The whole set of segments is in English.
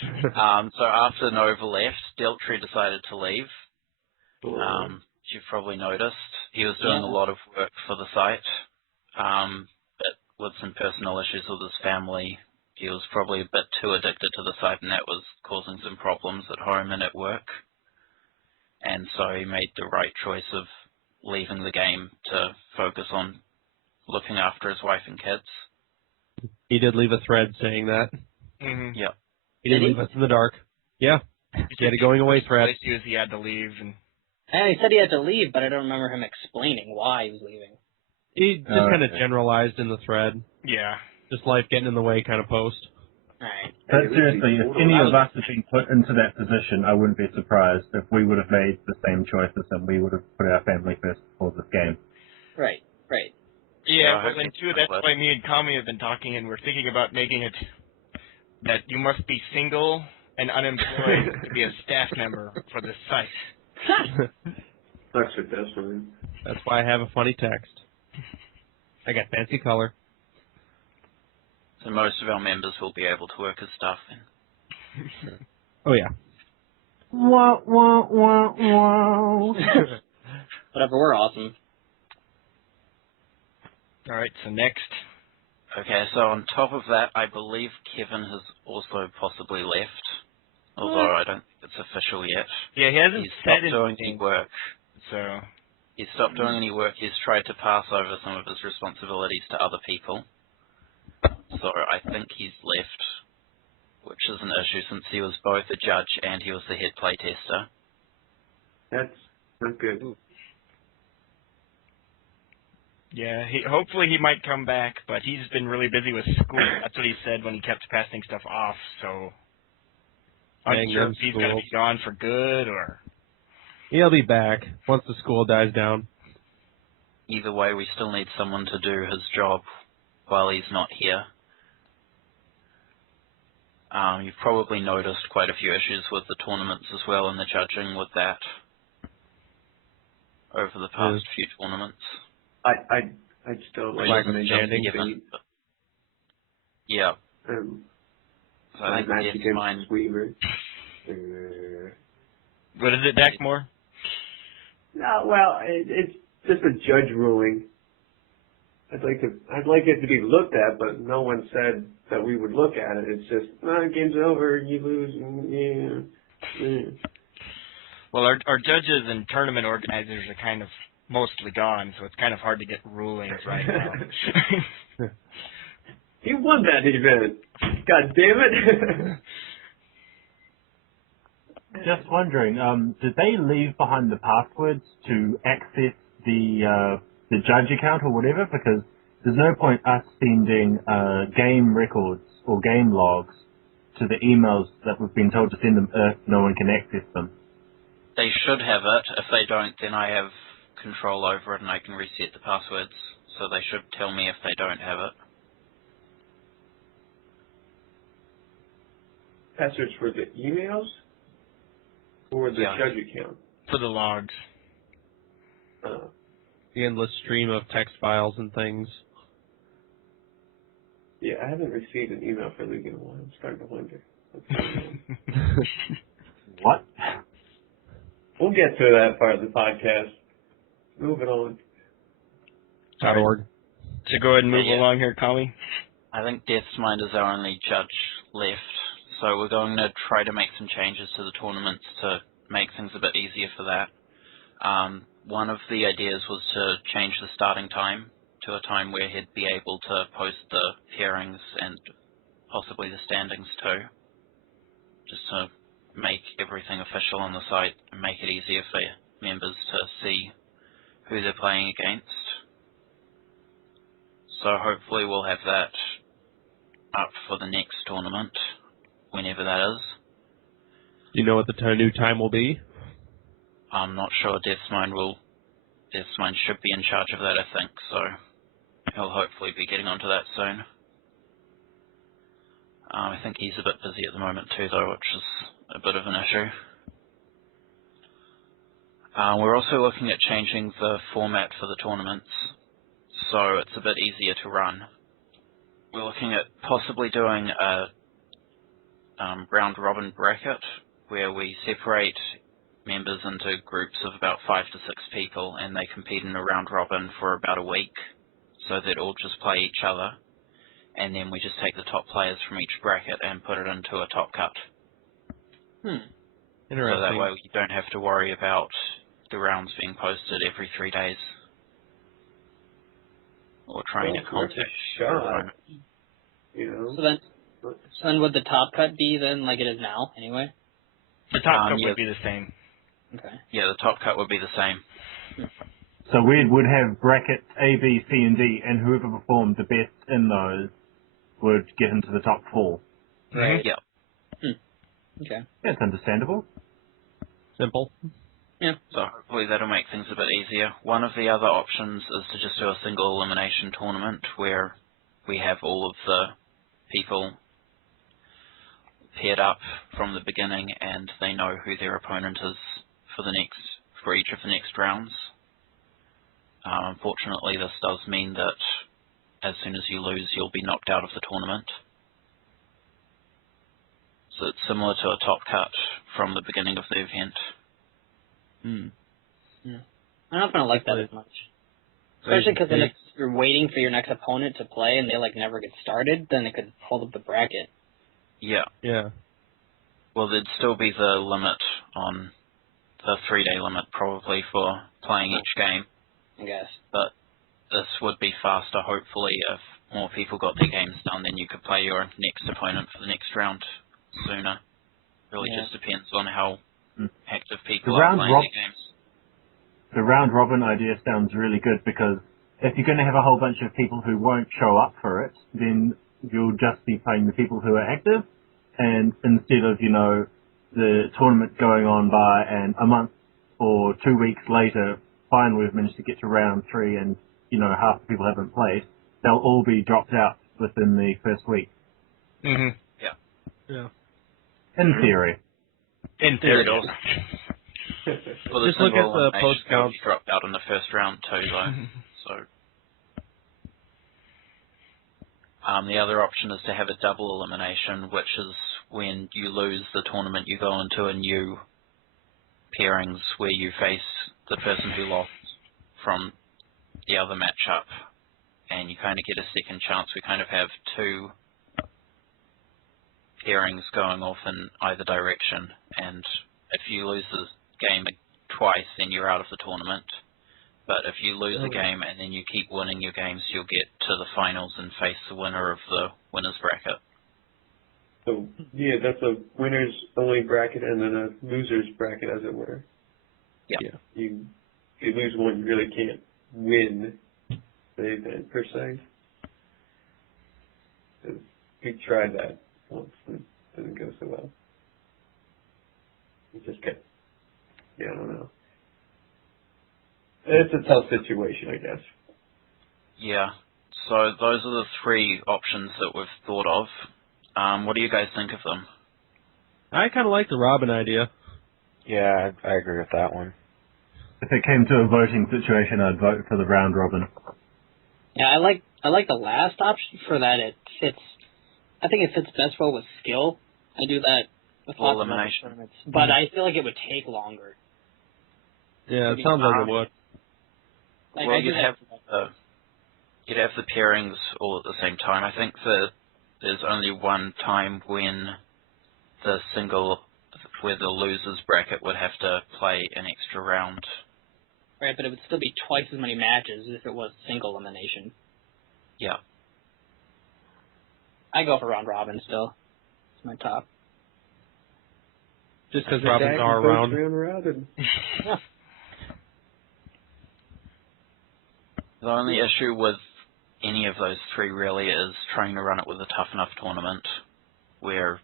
So after Nova left, Deltry decided to leave. You've probably noticed. He was doing a lot of work for the site, but with some personal issues with his family, he was probably a bit too addicted to the site, and that was causing some problems at home and at work. And so he made the right choice of leaving the game to focus on looking after his wife and kids. He did leave a thread saying that. Mm-hmm. Yep. He did leave us in the dark. Yeah. He had a going away thread. He had to leave. And he said he had to leave, but I don't remember him explaining why he was leaving. He just kind of generalized in the thread. Yeah. Just life getting in the way kind of post. Alright. But seriously, if any of us had been put into that position, I wouldn't be surprised if we would have made the same choices and we would have put our family first before this game. Right. Yeah, well then too, that's why me and Kami have been talking, and we're thinking about making it that you must be single and unemployed to be a staff member for this site. Sucks with this one. That's why I have a funny text. I got fancy color. So most of our members will be able to work as staff then. Oh, yeah. Wah, wah, wah, wah. Whatever, we're awesome. Alright, so next. Okay, so on top of that, I believe Kevin has also possibly left, although I don't think it's official yet. Yeah, he hasn't He's said stopped doing any work. So He's stopped doing any work. He's tried to pass over some of his responsibilities to other people. So I think he's left, which is an issue since he was both a judge and he was the head playtester. That's not good. yeah, hopefully he might come back, but he's been really busy with school. That's what he said when he kept passing stuff off, so I'm not sure if he's going to be gone for good or... He'll be back once the school dies down. Either way, we still need someone to do his job while he's not here. You've probably noticed quite a few issues with the tournaments as well and the judging with that over the past few tournaments. I'd still like to make Kevin, yeah. So I think match Death's against Mind. Weaver. What is it, Dackmore? No, well, it's just a judge ruling. I'd like it to be looked at, but no one said that we would look at it. It's just, game's over, you lose, yeah. Well, our judges and tournament organizers are kind of mostly gone, so it's kind of hard to get rulings right now. He won that event. God damn it. Just wondering, did they leave behind the passwords to access the judge account or whatever? Because there's no point us sending game records or game logs to the emails that we've been told to send them if no one can access them. They should have it. If they don't, then I have control over it and I can reset the passwords. So they should tell me if they don't have it. Passwords for the emails? Or the judge account? For the logs. The endless stream of text files and things. Yeah, I haven't received an email for League in a while. I'm starting to wonder. What? We'll get to that part of the podcast. Moving on. .org. So go ahead and move along here, Kami. I think Death's Mind is our only judge left. So we're going to try to make some changes to the tournaments to make things a bit easier for that. One of the ideas was to change the starting time to a time where he'd be able to post the pairings and possibly the standings too. Just to make everything official on the site and make it easier for members to see who they're playing against. So hopefully we'll have that up for the next tournament, whenever that is. Do you know what the new time will be? I'm not sure. Death's Mind should be in charge of that, I think, so he'll hopefully be getting onto that soon. I think he's a bit busy at the moment too, though, which is a bit of an issue. We're also looking at changing the format for the tournaments, so it's a bit easier to run. We're looking at possibly doing a round robin bracket where we separate members into groups of about 5 to 6 people, and they compete in a round robin for about a week, so they'd all just play each other, and then we just take the top players from each bracket and put it into a top cut. Interesting. So that way you don't have to worry about the rounds being posted every 3 days. Or trying to Well, it's contact. a shot. You know. So then would the top cut be then like it is now anyway? The top cut yeah. would be the same. Okay. Yeah, the top cut would be the same. So we would have brackets A, B, C, and D, and whoever performed the best in those would get into the top 4. Right. Yeah. Okay. That's understandable. Simple. Yeah. So hopefully that'll make things a bit easier. One of the other options is to just do a single elimination tournament where we have all of the people paired up from the beginning and they know who their opponent is for each of the next rounds. Unfortunately, this does mean that as soon as you lose, you'll be knocked out of the tournament. So it's similar to a top cut from the beginning of the event. Yeah. I'm not gonna like that as much. Especially because then if you're waiting for your next opponent to play and they like never get started, then it could hold up the bracket. Yeah. Yeah. Well, there'd still be the limit on the 3-day limit probably for playing each game, I guess. but this would be faster hopefully if more people got their games done, then you could play your next opponent for the next round sooner. Really Yeah. just depends on how active people The are round playing rob- their games. The round robin idea sounds really good because if you're going to have a whole bunch of people who won't show up for it, then you'll just be playing the people who are active, and instead of, the tournament going on by and a month or 2 weeks later, finally we've managed to get to round 3 and, half the people haven't played, they'll all be dropped out within the first week. Mm-hmm. Yeah. In theory. In theory. Well, the Just look at single the elimination post will count. be dropped out in the first round too, though. So, the other option is to have a double elimination, which is when you lose the tournament, you go into a new pairings where you face the person who lost from the other matchup, and you kind of get a second chance. We kind of have 2 pairings going off in either direction, and if you lose the game twice, then you're out of the tournament. But if you lose a game and then you keep winning your games, you'll get to the finals and face the winner of the winner's bracket. So, yeah, that's a winner's only bracket and then a loser's bracket, as it were. Yeah. You lose one, you really can't win the event, per se. 'Cause we tried that once and it didn't go so well. We just kept, I don't know. It's a tough situation, I guess. Yeah. So those are the 3 options that we've thought of. What do you guys think of them? I kind of like the Robin idea. Yeah, I agree with that one. If it came to a voting situation, I'd vote for the round robin. Yeah, I like the last option for that. It fits. I think it fits best well with skill. I do that with Full lots of other elimination. tournaments, but I feel like it would take longer. Yeah, it sounds like it would. Like, Well, I do you'd that- have the pairings all at the same time. I think that there's only one time when where the loser's bracket would have to play an extra round. Right, but it would still be twice as many matches if it was single elimination. Yeah. I go for round robin still. It's my top. Just because Robins are around. Round robin. The only issue with any of those 3 really is trying to run it with a tough enough tournament where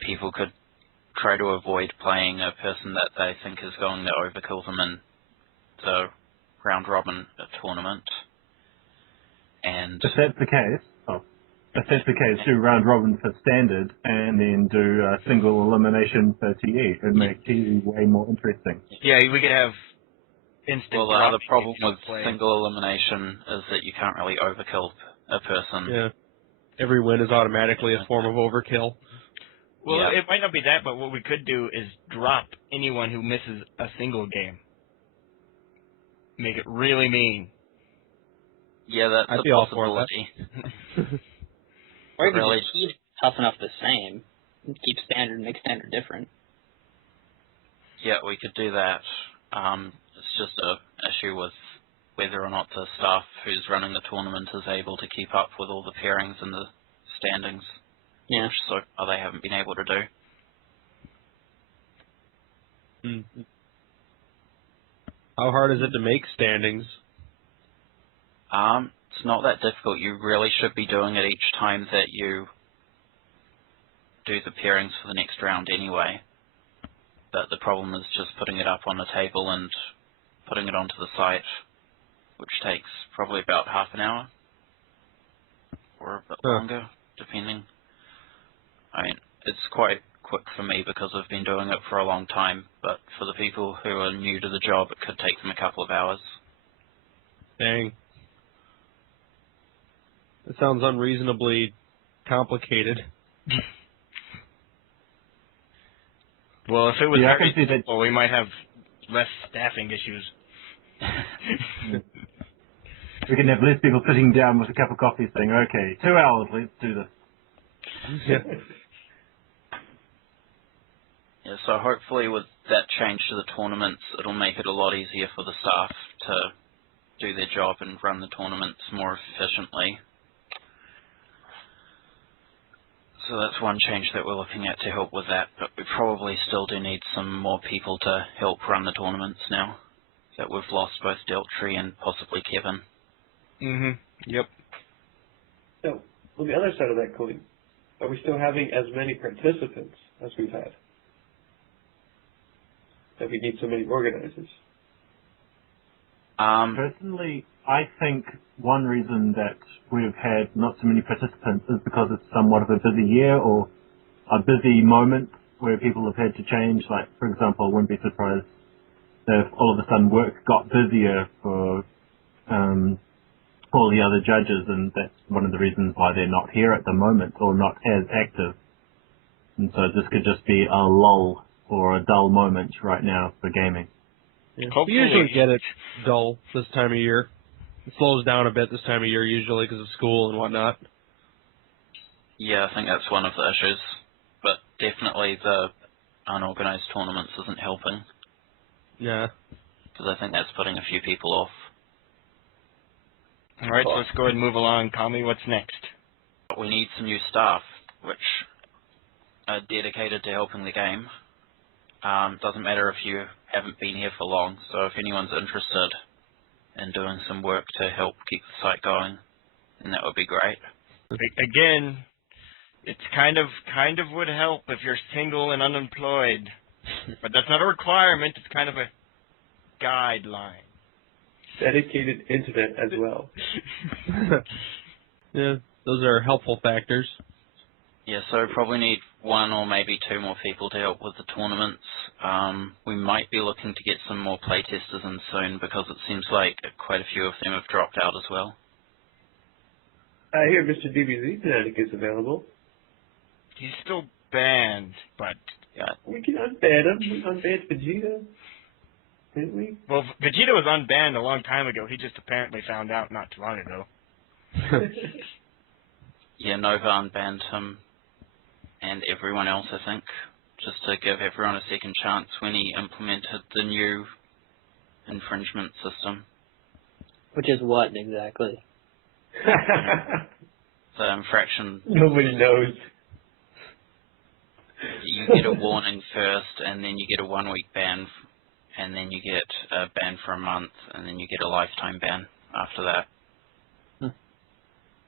people could try to avoid playing a person that they think is going to overkill them in the round robin tournament. And If that's the case, do round robin for standard and then do a single elimination for TE. It'd make TE way more interesting. Yeah, we could have instant. well, the other dropping problem if you with play. single elimination is that you can't really overkill a person. Yeah. Every win is automatically a form of overkill. Well, Yeah. it might not be that, but what we could do is drop anyone who misses a single game. Make it really mean. Yeah, that's I'd a be all for that. possibility. Or you could Really? just keep tough enough the same. Keep standard, make standard different. Yeah, we could do that. It's just a issue with whether or not the staff who's running the tournament is able to keep up with all the pairings and the standings, Yeah. which so far they haven't been able to do. How hard is it to make standings? It's not that difficult. You really should be doing it each time that you do the pairings for the next round anyway. But the problem is just putting it up on the table and putting it onto the site, which takes probably about half an hour or a bit longer, depending. I mean, it's quite quick for me because I've been doing it for a long time, but for the people who are new to the job, it could take them a couple of hours. Dang. It sounds unreasonably complicated. Well, if it was Yeah, I very can see that. simple, we might have less staffing issues. We can have less people sitting down with a cup of coffee saying, okay, 2 hours, let's do this. Yeah, so hopefully with that change to the tournaments, it'll make it a lot easier for the staff to do their job and run the tournaments more efficiently. So that's one change that we're looking at to help with that, but we probably still do need some more people to help run the tournaments now that we've lost both Deltry and possibly Kevin. Yep. So, on the other side of that coin, are we still having as many participants as we've had? That we need so many organizers? Personally, I think one reason that we've had not so many participants is because it's somewhat of a busy year or a busy moment where people have had to change. Like, for example, I wouldn't be surprised if all of a sudden work got busier for all the other judges, and that's one of the reasons why they're not here at the moment or not as active. And so this could just be a lull or a dull moment right now for gaming. Yeah. Hopefully. We usually get it dull this time of year. It slows down a bit this time of year usually because of school and whatnot. Yeah, I think that's one of the issues, but definitely the unorganized tournaments isn't helping, Yeah. because I think that's putting a few people off. Alright, so let's go ahead and move along. Kami, what's next? We need some new staff, which are dedicated to helping the game. Doesn't matter if you haven't been here for long, so if anyone's interested in doing some work to help keep the site going, then that would be great. Again, it's kind of would help if you're single and unemployed. But that's not a requirement, it's kind of a guideline. Dedicated internet as well. Yeah, those are helpful factors. Yeah, so we probably need one or maybe two more people to help with the tournaments. We might be looking to get some more playtesters in soon because it seems like quite a few of them have dropped out as well. I hear Mr. DBZ Fanatic is available. He's still banned, but... Yeah. We can unban him. We unbanned Vegeta. Didn't we? Well, Vegeta was unbanned a long time ago. He just apparently found out not too long ago. Yeah, Nova unbanned him and everyone else, I think, just to give everyone a second chance when he implemented the new infringement system. Which is what exactly? The infraction, Nobody knows. you get a warning first, and then you get a 1 week ban, and then you get a ban for a month, and then you get a lifetime ban after that.